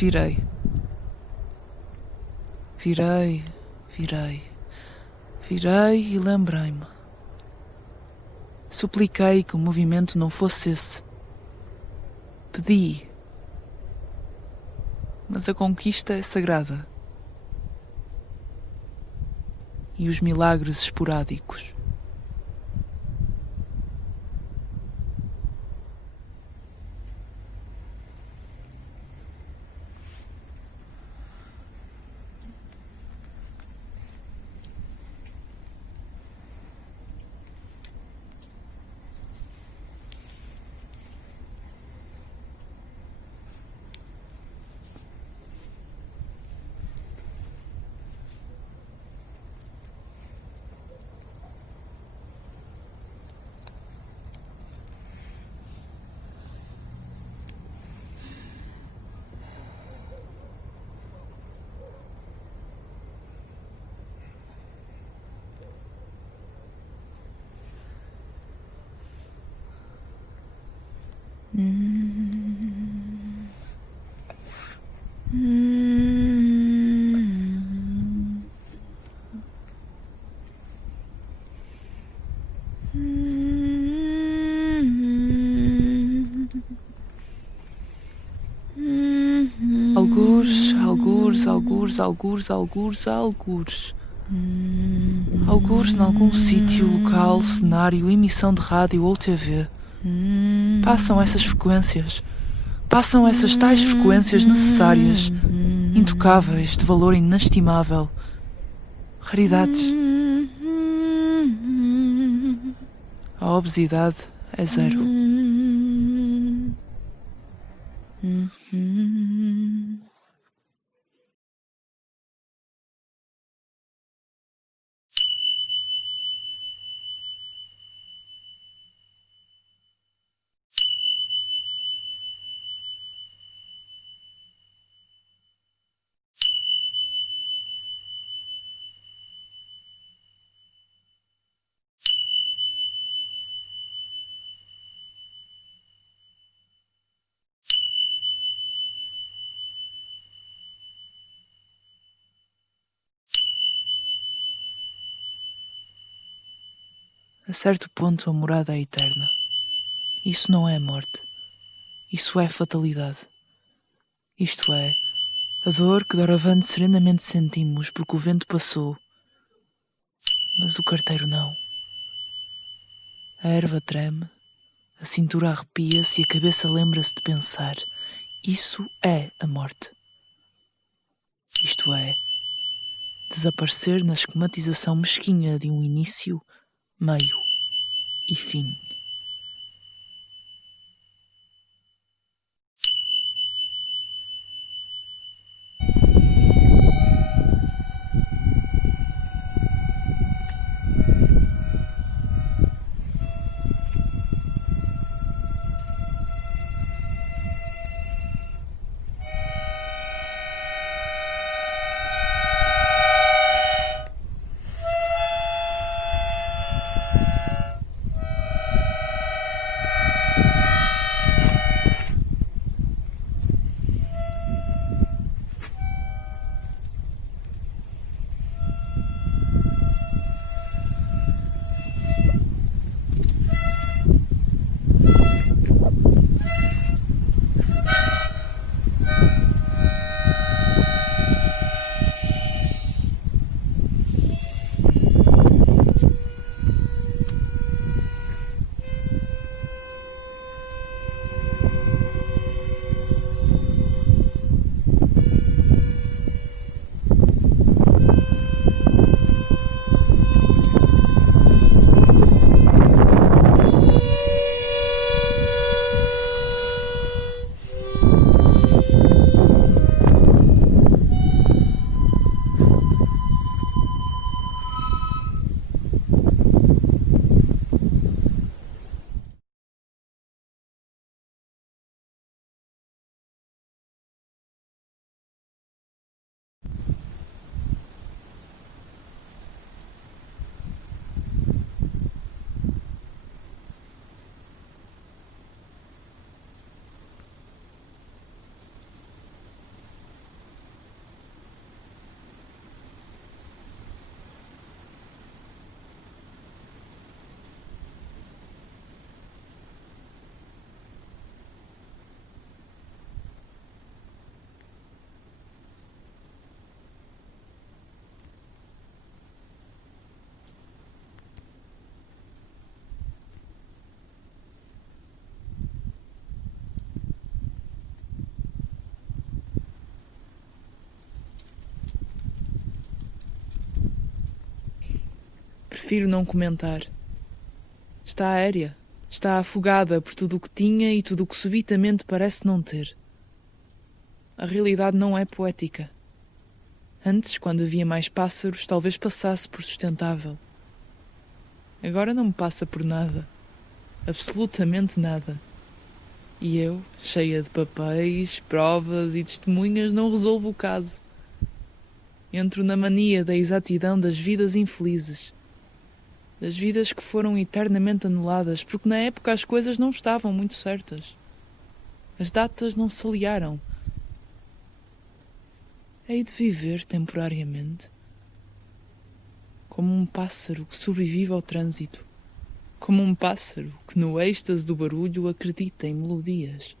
Virei. Virei, virei. Virei e lembrei-me. Supliquei que o movimento não fosse esse. Pedi. Mas a conquista é sagrada. E os milagres esporádicos. Algures. Algures nalgum sítio, local, cenário, emissão de rádio ou TV. Passam essas frequências. Passam essas tais frequências necessárias, intocáveis, de valor inestimável. Raridades. A obesidade é zero. A certo ponto a morada é eterna. Isso não é morte. Isso é fatalidade. Isto é, a dor que doravante serenamente sentimos porque o vento passou. Mas o carteiro não. A erva treme, a cintura arrepia-se e a cabeça lembra-se de pensar. Isso é a morte. Isto é, desaparecer na esquematização mesquinha de um início, meio e fim. prefiro não comentar. Está aérea, está afogada por tudo o que tinha e tudo o que subitamente parece não ter. A realidade não é poética. Antes, quando havia mais pássaros, talvez passasse por sustentável. Agora não me passa por nada. Absolutamente nada. E eu, cheia de papéis, provas e testemunhas, não resolvo o caso. Entro na mania da exatidão das vidas infelizes. Das vidas que foram eternamente anuladas, porque na época as coisas não estavam muito certas. As datas não se aliaram. Hei de viver temporariamente, como um pássaro que sobrevive ao trânsito, como um pássaro que no êxtase do barulho acredita em melodias.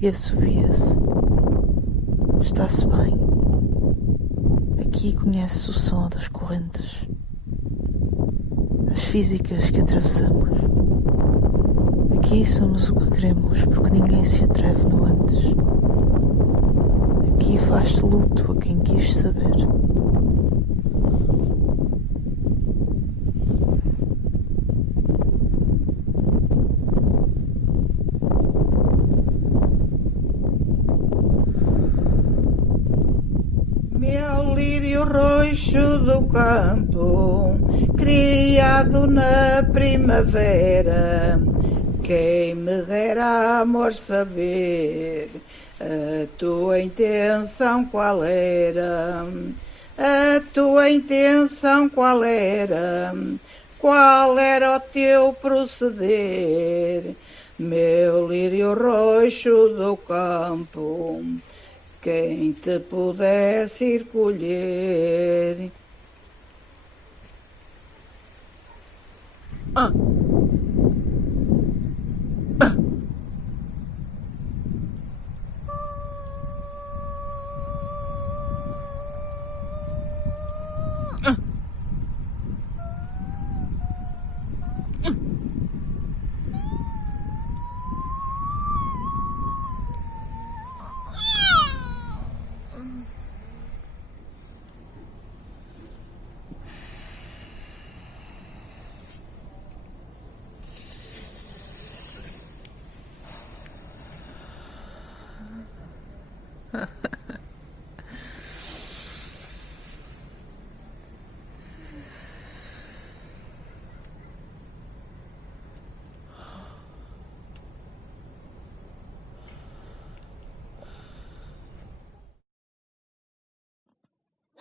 Aqui assobia-se. Está-se bem. Aqui conhece o som das correntes, as físicas que atravessamos. Aqui somos o que queremos porque ninguém se atreve no antes. Aqui faz-se luto a quem quis saber. Meu lírio roxo do campo, criado na primavera, quem me dera, amor, saber a tua intenção qual era, a tua intenção qual era o teu proceder, meu lírio roxo do campo, quem te pudesse ir colher.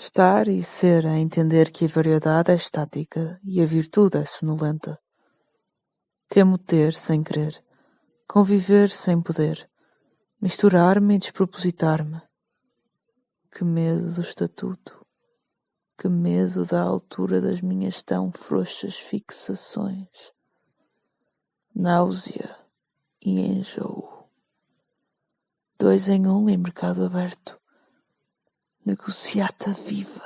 Estar e ser a entender que a variedade é estática e a virtude é sonolenta. Temo ter sem querer, conviver sem poder, misturar-me e despropositar-me. Que medo do estatuto, que medo da altura das minhas tão frouxas fixações. Náusea e enjoo. 2 em 1 em mercado aberto. Negociata viva.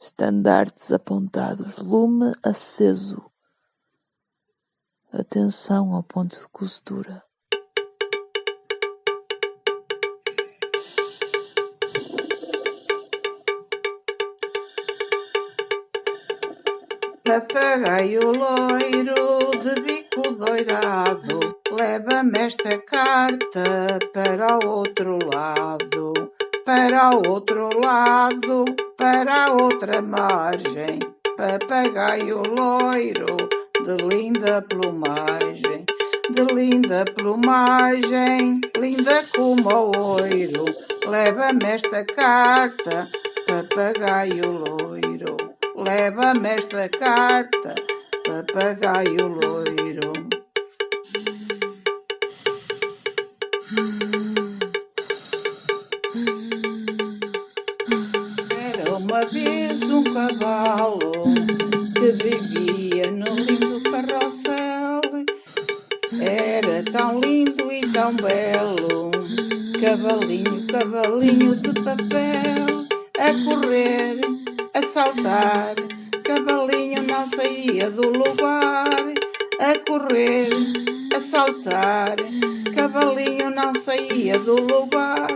Estandartes apontados, lume aceso. Atenção ao ponto de costura. Papagaio loiro de bico doirado, leva-me esta carta para o outro lado, para o outro lado, para a outra margem. Papagaio loiro de linda plumagem, linda como o oiro, leva-me esta carta, papagaio loiro. Leva-me esta carta, papagaio loiro. Era uma vez um cavalo que vivia no lindo carrossel. Era tão lindo e tão belo, cavalinho, cavalinho de papel, a correr, a saltar, cavalinho não saía do lugar, a correr, a saltar, cavalinho não saía do lugar.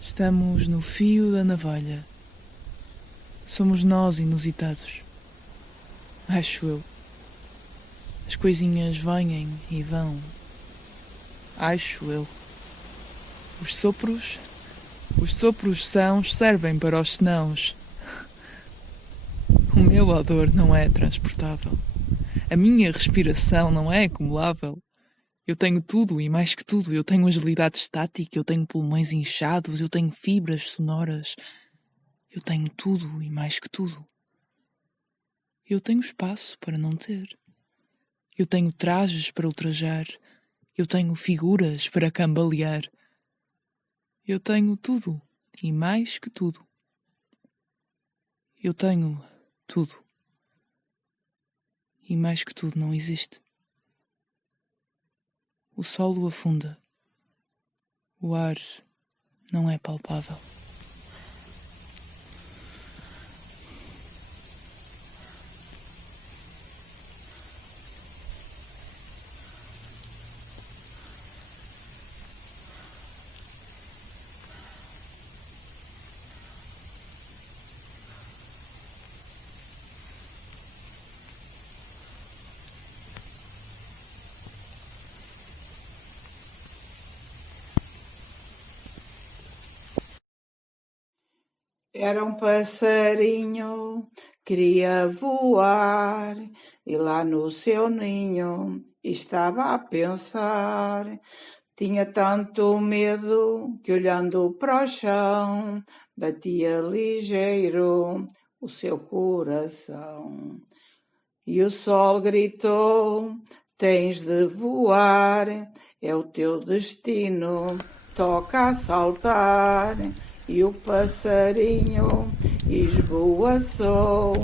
Estamos no fio da navalha. Somos nós inusitados. Acho eu. As coisinhas vêm e vão. Acho eu. Os sopros sãos servem para os senãos. O meu odor não é transportável. A minha respiração não é acumulável. Eu tenho tudo e mais que tudo. Eu tenho agilidade estática, eu tenho pulmões inchados, eu tenho fibras sonoras. Eu tenho tudo e mais que tudo. Eu tenho espaço para não ter. Eu tenho trajes para ultrajar. Eu tenho figuras para cambalear. Eu tenho tudo e mais que tudo. Eu tenho tudo. E mais que tudo não existe. O solo afunda. O ar não é palpável. Era um passarinho, queria voar, e lá no seu ninho estava a pensar. Tinha tanto medo que, olhando para o chão, batia ligeiro o seu coração. E o sol gritou tens de voar, é o teu destino, toca a saltar. E o passarinho esvoaçou,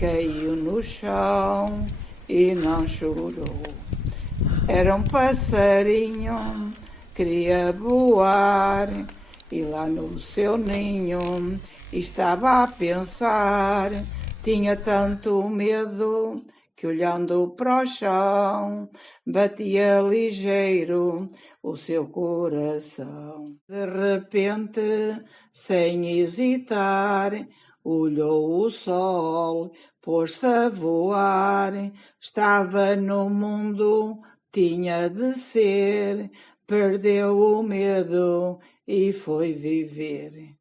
caiu no chão e não chorou. Era um passarinho, queria voar, e lá no seu ninho estava a pensar. Tinha tanto medo que, olhando para o chão, batia ligeiro o seu coração. De repente, sem hesitar, olhou o sol, pôs-se a voar. Estava no mundo, tinha de ser, perdeu o medo e foi viver.